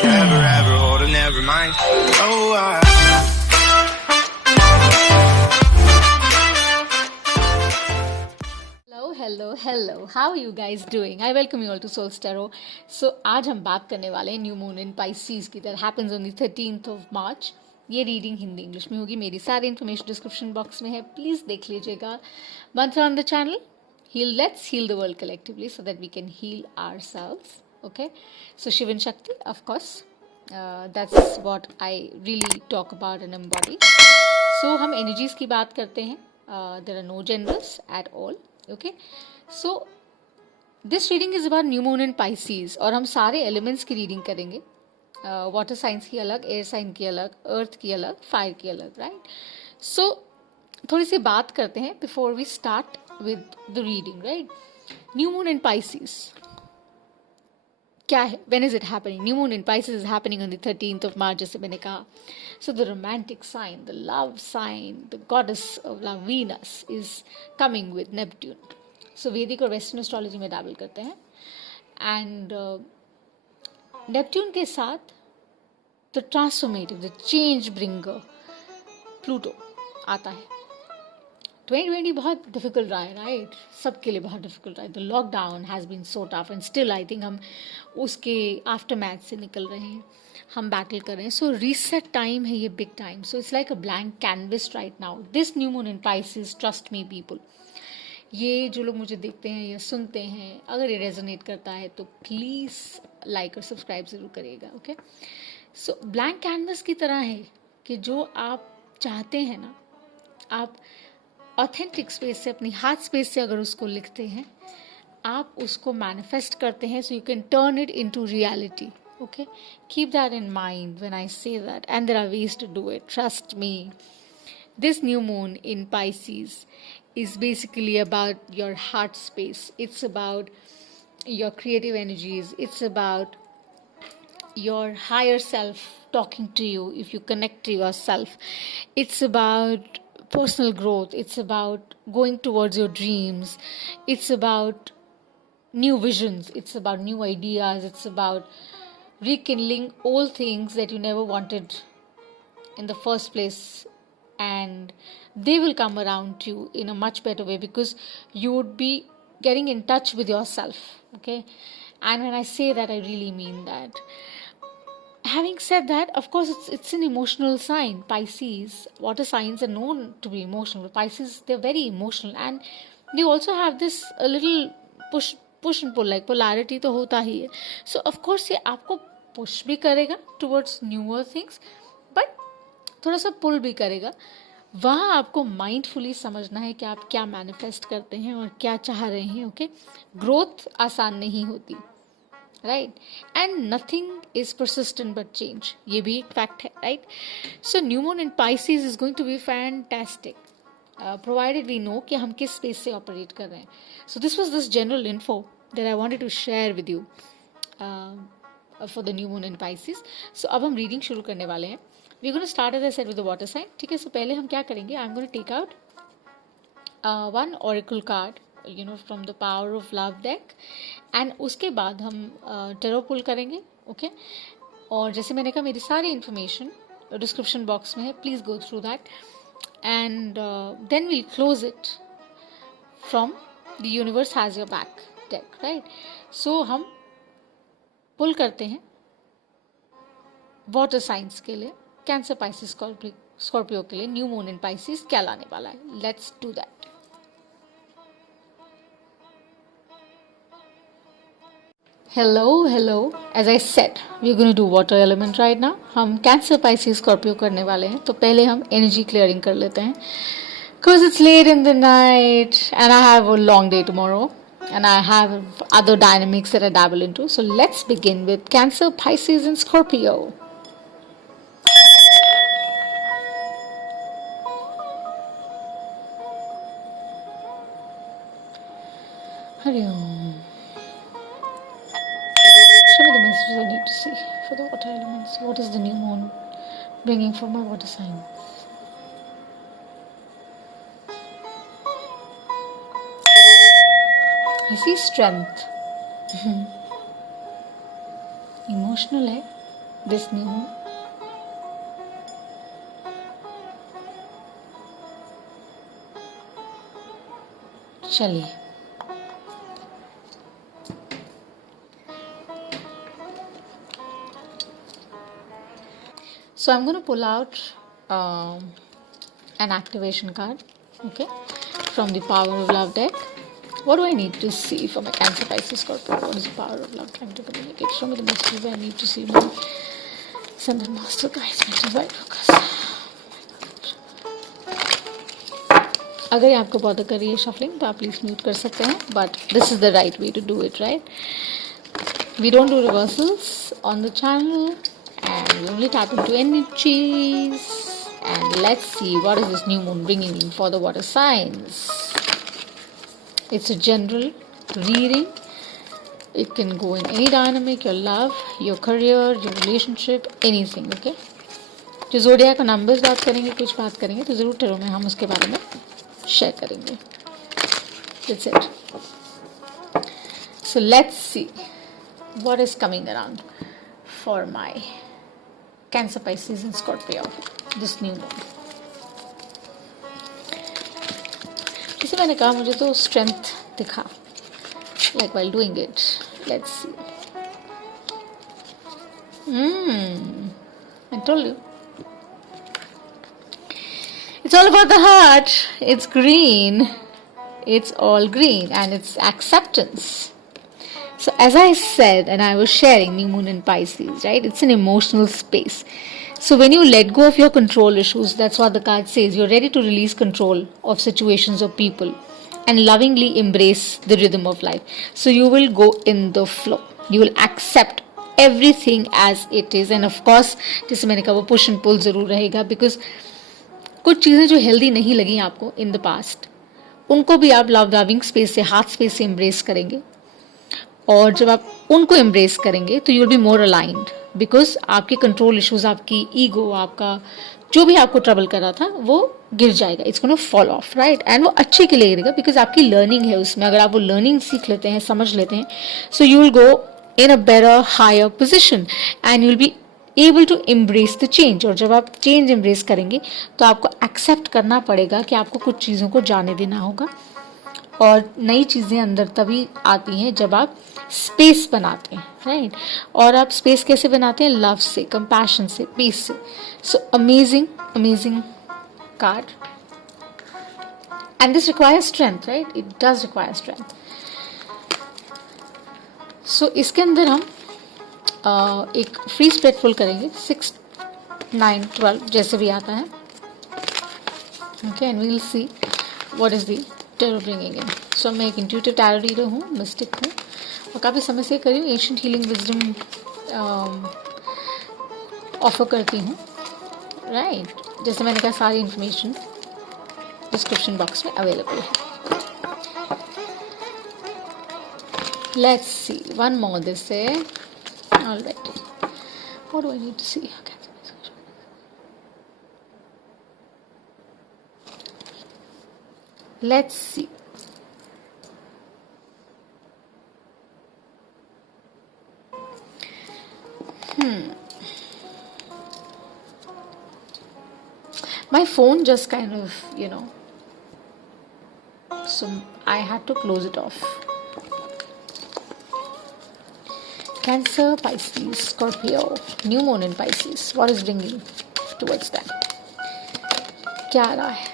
forever, ever hold a never mind. Oh, Hello. How are you guys doing? I welcome you all to Soul Tarot. So आज हम बात करने वाले हैं new moon इन Pisces की that happens on the 13th of March. ये reading Hindi English में होगी. मेरी सारी इन्फॉर्मेशन डिस्क्रिप्शन बॉक्स में है. प्लीज़ देख लीजिएगा. मंत्र on the channel. Let's heal the world collectively so that we can heal ourselves. Okay? So Shivan Shakti, of course. That's what I really talk about and embody. So हम energies की बात करते हैं. There are no genders at all. Okay? So this reading is about new moon in Pisces और हम सारे elements की reading करेंगे. वाटर साइंस की अलग, एयर साइन की अलग, अर्थ की अलग, फायर की अलग, राइट. सो थोड़ी सी बात करते हैं before we start with the reading, right. New moon in Pisces क्या है? When is it happening? New moon in Pisces is happening on the 13th of March, जैसे मैंने कहा. So the romantic sign, the love sign, the goddess of love Venus is coming with Neptune. So Vedic और western astrology में dabble करते हैं. And Neptune के साथ the transformative, the change bringer Pluto आता है. 2020 बहुत डिफिकल्ट रहा है, राइट. सबके लिए बहुत डिफिकल्ट रहा है. The lockdown has been so tough and still I think हम उसके आफ्टर मैथ से निकल रहे हैं. हम बैटल कर रहे हैं. सो रीसेट टाइम है ये, big time. So it's like a blank canvas right now. This new moon in Pisces, trust me people, ये जो लोग मुझे देखते हैं या सुनते हैं, अगर ये रेजोनेट करता है तो प्लीज़ लाइक और सब्सक्राइब ज़रूर करिएगा. ओके. सो ब्लैंक कैनवस की तरह है कि जो आप चाहते हैं ना, आप ऑथेंटिक स्पेस से, अपनी हार्ट स्पेस से अगर उसको लिखते हैं, आप उसको मैनिफेस्ट करते हैं. So you can turn it into reality. Okay. Keep that in mind when I say that, and there are ways to do it. Trust me. This new moon in Pisces is basically about your heart space. It's about your creative energies. It's about your higher self talking to you if you connect to yourself. It's about personal growth. It's about going towards your dreams. It's about new visions. It's about new ideas. It's about rekindling old things that you never wanted in the first place, and they will come around to you in a much better way because you would be getting in touch with yourself. Okay. And when I say that, I really mean that. Having said that, of course it's an emotional sign. Pisces, water signs are known to be emotional. Pisces, they're very emotional, and they also have this a little push and pull, like polarity तो होता ही है. So of course ये आपको push भी करेगा towards newer things, but थोड़ा सा पुल भी करेगा. वहाँ आपको माइंडफुली समझना है कि आप क्या मैनिफेस्ट करते हैं और क्या चाह रहे हैं. ओके. ग्रोथ आसान नहीं होती, right. And nothing is persistent but change, ये भी एक फैक्ट है, right. So new moon in Pisces is going to be fantastic provided we know कि हम किस स्पेस से ऑपरेट कर रहे हैं. So this was this general info that I wanted to share with you for the new moon in Pisces. So अब हम reading शुरू करने वाले हैं. We're going to start, as I said, with the water sign. ठीक है. सो पहले हम क्या करेंगे, I'm going to take out one oracle card, from the power of love deck, and उसके बाद हम tarot pull करेंगे. ओके. और जैसे मैंने कहा, मेरी सारी इन्फॉर्मेशन डिस्क्रिप्शन बॉक्स में है. Please go through that, and then we'll close it from the universe has your back deck, right? सो हम पुल करते हैं वाटर साइंस के लिए. कैंसर, पाइसेस, स्कॉर्पियो के लिए न्यू मून इन पाइसेस क्या लाने वाला है. Let's do that. Hello. As I said, we are going to do water element right now. हम कैंसर, पाइसेस, स्कॉर्पियो करने वाले हैं. तो पहले हम एनर्जी क्लियरिंग कर लेते हैं, because it's late in the night and I have a long day tomorrow, and I have other dynamics that I dabble into. So let's begin with Cancer, Pisces and Scorpio. Hari Om. Show me the messages I need to see for the water elements. What is the new moon bringing for my water signs? I see strength. Emotional है, this new moon. चलिए, so I'm going to pull out an activation card, okay, from the Power of Love deck. What do I need to see for my Cancer, Pisces, Scorpio? What is the power of love trying to communicate? Show me the messages I need to see. More. Send and master guides me to right focus. अगर ये आपको bother कर रही है shuffling तो आप please mute कर सकते हैं, but this is the right way to do it, right? We don't do reversals on the channel and we only tap into energies. And let's see what is this new moon bringing in for the water signs. It's a general reading. It can go in any dynamic, your love, your career, your relationship, anything, okay? जो zodiac का numbers बात करेंगे, कुछ बात करेंगे तो ज़रूर tarot में हम उसके बारे में शेयर करेंगे. That's it. So let's see what is coming around for my Cancer, Pisces and Scorpio this new moon. जैसे मैंने कहा, मुझे तो स्ट्रेंथ दिखा like while doing it. Let's see. I told you. It's all about the heart. It's green. It's all green and it's acceptance. So as I said, and I was sharing new moon in Pisces, right? It's an emotional space. So when you let go of your control issues, that's what the card says. You're ready to release control of situations or people and lovingly embrace the rhythm of life. So you will go in the flow. You will accept everything as it is. And of course, जैसे मैंने कहा, वो push and pull ज़रूर रहेगा, because कुछ चीज़ें जो healthy नहीं लगी आपको इन द पास्ट, उनको भी आप लव लविंग स्पेस से, हार्ट स्पेस से एम्ब्रेस करेंगे. और जब आप उनको एम्ब्रेस करेंगे तो you will be more aligned, because आपके कंट्रोल इश्यूज, आपकी ईगो, आपका जो भी आपको ट्रबल कर रहा था वो गिर जाएगा. It's gonna fall of, right? And वो अच्छे के लिए गिरेगा, बिकॉज आपकी लर्निंग है उसमें. अगर आप वो लर्निंग सीख लेते हैं, समझ लेते हैं, so you will go in a better higher position and you will be able to embrace the change. और जब आप चेंज एम्ब्रेस करेंगे तो आपको एक्सेप्ट करना पड़ेगा कि आपको कुछ चीज़ों को जाने देना होगा. और नई चीज़ें अंदर तभी आती हैं जब आप स्पेस बनाते हैं, राइट? और आप स्पेस कैसे बनाते हैं? लव से, कंपैशन से, पीस से. So amazing amazing card. And this requires strength, right? It does require strength. So इसके अंदर हम एक फ्री स्प्रेड फुल करेंगे, 6, 9, 12 जैसे भी आता है. Okay, and we will see what is the tarot bringing in. So मैं एक इंट्यूटिव टैरो रीडर हूँ, मिस्टिक हूँ, और काफ़ी समय से कर रही हूँ. एंशिएंट हीलिंग विजडम ऑफर करती हूँ, राइट? जैसे मैंने कहा, सारी इंफॉर्मेशन डिस्क्रिप्शन बॉक्स में अवेलेबल है. Let's see one more this से. All right. What do I need to see? Okay. Let's see. My phone just kind of, so I had to close it off. Cancer, Pisces, Scorpio, new moon in Pisces. What is bringing towards that? क्या आ रहा है?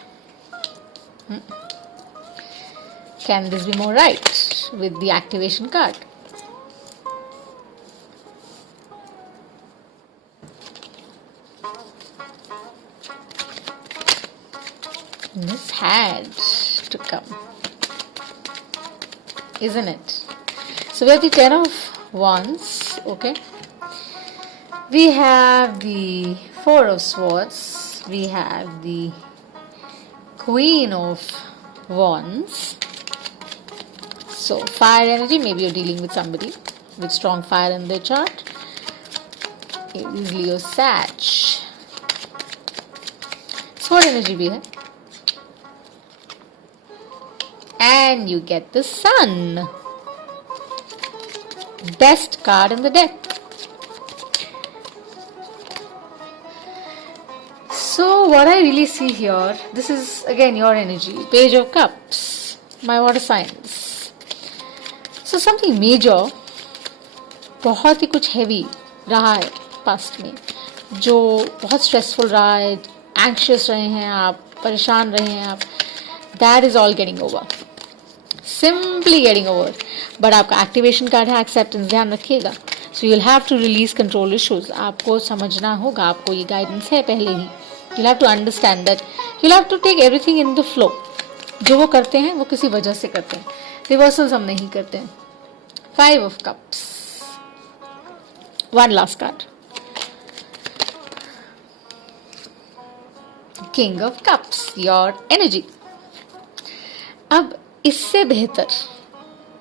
Can this be more right with the activation card? This had to come, isn't it? So we have the Ten of Wands, okay. We have the Four of Swords. We have the Queen of Wands. So fire energy. Maybe you're dealing with somebody with strong fire in their chart. Aries, Leo, Sag. Sword energy भी है. And you get the Sun. Best card in the deck. So what I really see here, this is again your energy, Page of Cups, my water signs. So something major, बहुत ही कुछ heavy रहा है past में, जो बहुत stressful रहा है, anxious रहे हैं आप, परेशान रहे हैं आप, that is all getting over, simply getting over. But आपका एक्टिवेशन कार्ड है एक्सेप्टेंस, ध्यान रखिएगा. So you will have to release control issues. आपको समझना होगा, आपको ये गाइडेंस है पहले ही. You have to understand that you have to take everything in the flow. जो वो करते हैं वो किसी वजह से करते हैं, रिवर्सल्स हम नहीं करते हैं. 5 of Cups. One last card. King of Cups, your energy. अब इससे बेहतर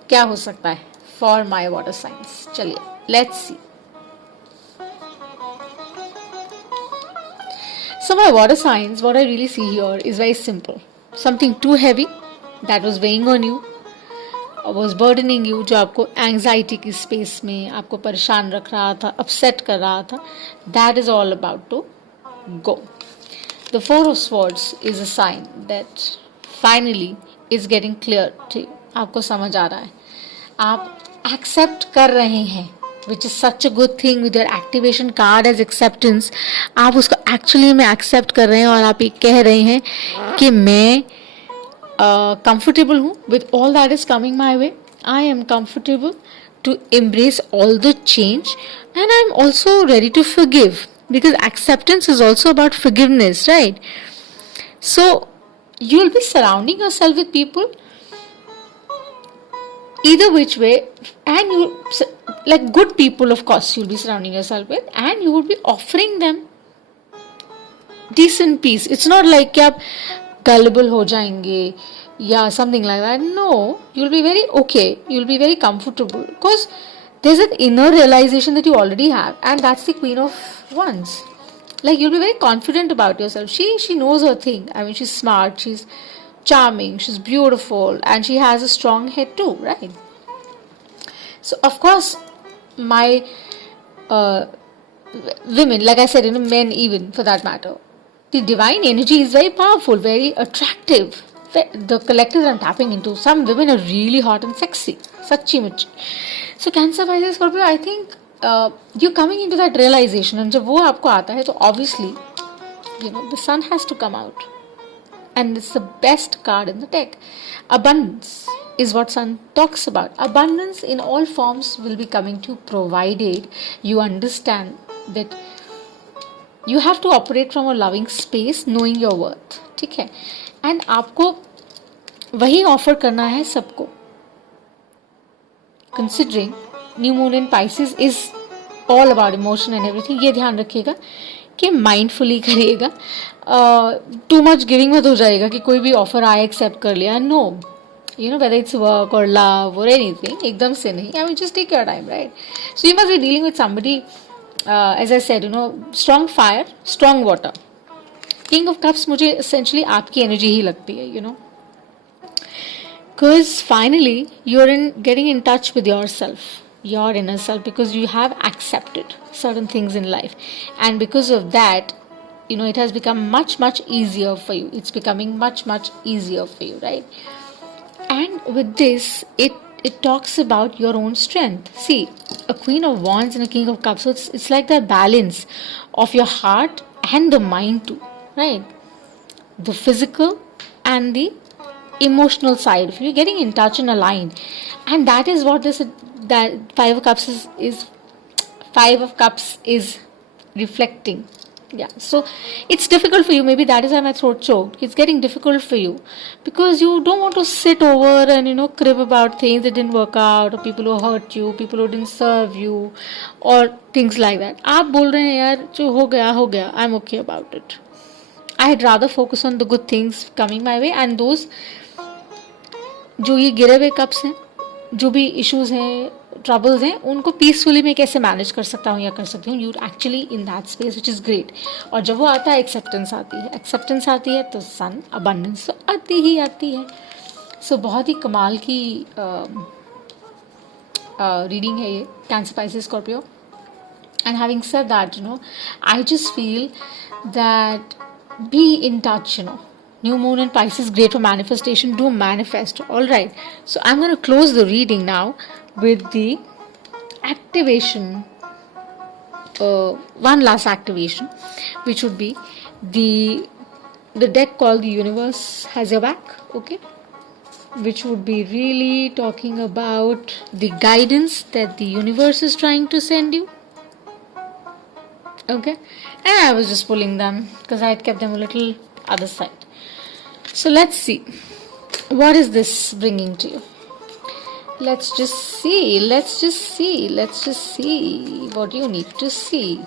क्या हो सकता है for my water signs? चलिए, let's see. So my water signs, what I really see here is very simple. Something too heavy that was weighing on you, was burdening you, जो आपको एंग्जाइटी की स्पेस में आपको परेशान रख रहा था, अपसेट कर रहा था, that is all about to go. The 4 of Swords is a sign that finally is getting clear to you. आपको समझ आ रहा है, आप एक्सेप्ट कर रहे हैं, which is such a good thing. with your activation card as acceptance, आप उसको एक्चुअली में एक्सेप्ट कर रहे हैं और आप ये कह रहे हैं कि मैं comfortable हूँ with all that is coming my way. I am comfortable to embrace all the change, and I'm also ready to forgive, because acceptance is also about forgiveness, right? So you'll be surrounding yourself with people either which way, and you, like good people of course you'll be surrounding yourself with, and you will be offering them decent peace. It's not like कि आप gullible हो जाएंगे या something like that. No, you'll be very okay, you'll be very comfortable, because there's an inner realization that you already have, and that's the Queen of Wands. Like you'll be very confident about yourself. She knows her thing. I mean, she's smart, she's charming, she's beautiful, and she has a strong head too, right? So of course my women, like I said, men even for that matter, the divine energy is very powerful, very attractive. The collectors I'm tapping into, some women are really hot and sexy, sachi muchi. So Cancer, Pisces, Scorpio, I think you're coming into that realization, and जब वो आपको आता है तो obviously the sun has to come out, and it's the best card in the deck. Abundance is what sun talks about. Abundance in all forms will be coming to you, provided you understand that you have to operate from a loving space, knowing your worth. ठीक है, and आपको वही offer करना है सबको. Considering new moon in Pisces is all about emotion and everything. ये ध्यान रखिएगा कि माइंडफुली करिएगा, टू मच गिविंग मत हो जाएगा कि कोई भी ऑफर आए एक्सेप्ट कर लिया. No, whether it's work or love or anything, एकदम से नहीं. I mean, just take your time, right? So you must be dealing with somebody, as I said, strong fire, strong water. King of Cups मुझे essentially आपकी energy ही लगती है, because finally you're getting in touch with yourself, your inner self, because you have accepted certain things in life, and because of that, it has become much easier for you. It's becoming much easier for you, right? And with this, it talks about your own strength. See, a Queen of Wands and a King of Cups, so it's like the balance of your heart and the mind too, right? The physical and the emotional side of you getting in touch and aligned, and that is what that 5 of Cups is 5 of Cups is reflecting. Yeah, so it's difficult for you. Maybe that is why my throat choked. It's getting difficult for you because you don't want to sit over and crib about things that didn't work out, or people who hurt you, people who didn't serve you, or things like that. आप बोल रहे हैं यार जो हो गया, I'm okay about it. I'd rather focus on the good things coming my way, and those जो ये गिरे हुए कप्स हैं, जो भी इश्यूज हैं, ट्रबल्स हैं, उनको पीसफुली मैं कैसे मैनेज कर सकता हूँ या कर सकती हूँ. You actually in that space which is great. और जब वो आता है एक्सेप्टेंस आती है तो सन अबंडेंस तो आती ही आती है. सो बहुत ही कमाल की रीडिंग है ये, cancer, Pisces, Scorpio. And having said that, I just feel that be in touch, New moon in Pisces, great for manifestation. Do manifest. All right. So I'm going to close the reading now with the activation. One last activation, which would be the deck called the Universe Has Your Back. Okay, which would be really talking about the guidance that the universe is trying to send you. Okay, and I was just pulling them because I had kept them a little other side. So let's see, what is this bringing to you? Let's just see what you need to see.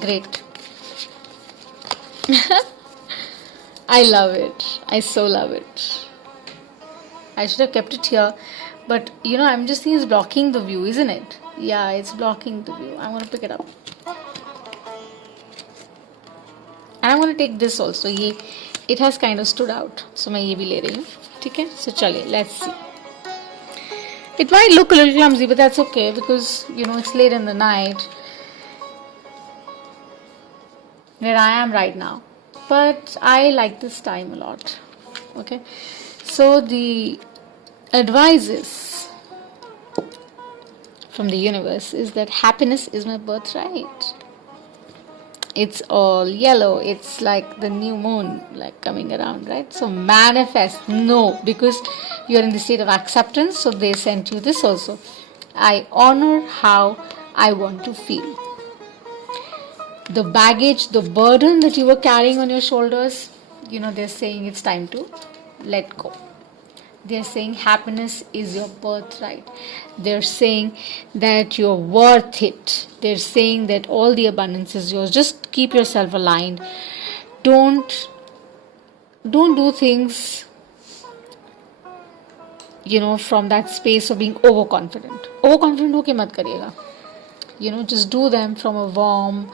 Great. I love it. I so love it. I should have kept it here, but I'm just seeing it's blocking the view, isn't it? Yeah, it's blocking the view. I'm gonna pick it up. And I'm going to take this also. It has kind of stood out. So मैं ये भी ले रही हूँ. ठीक है? So चलिए, let's see. It might look a little clumsy, but that's okay because it's late in the night where I am right now. But I like this time a lot. Okay? So the advice from the universe is that happiness is my birthright. It's all yellow. It's like the new moon, like coming around, right? So manifest. No, because you're in the state of acceptance. So they sent you this also. I honor how I want to feel. The baggage, the burden that you were carrying on your shoulders, they're saying it's time to let go. They're saying happiness is your birthright. They're saying that you're worth it. They're saying that all the abundance is yours. Just keep yourself aligned. Don't do things, from that space of being overconfident. Overconfident होके मत करिएगा. Just do them from a warm,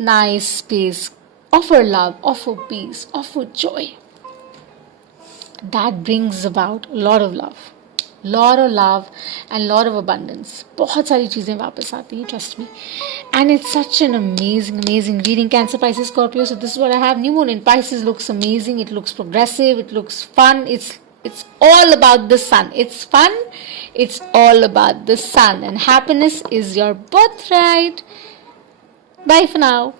nice space. Offer love, offer peace, offer joy. That brings about a lot of love and lot of abundance. बहुत सारी चीज़ें वापस आती हैं, trust me. And it's such an amazing reading. Cancer, Pisces, Scorpio. So this is what I have. New moon in Pisces looks amazing. It looks progressive. It looks fun. It's all about the sun. It's fun. It's all about the sun. And happiness is your birthright. Bye for now.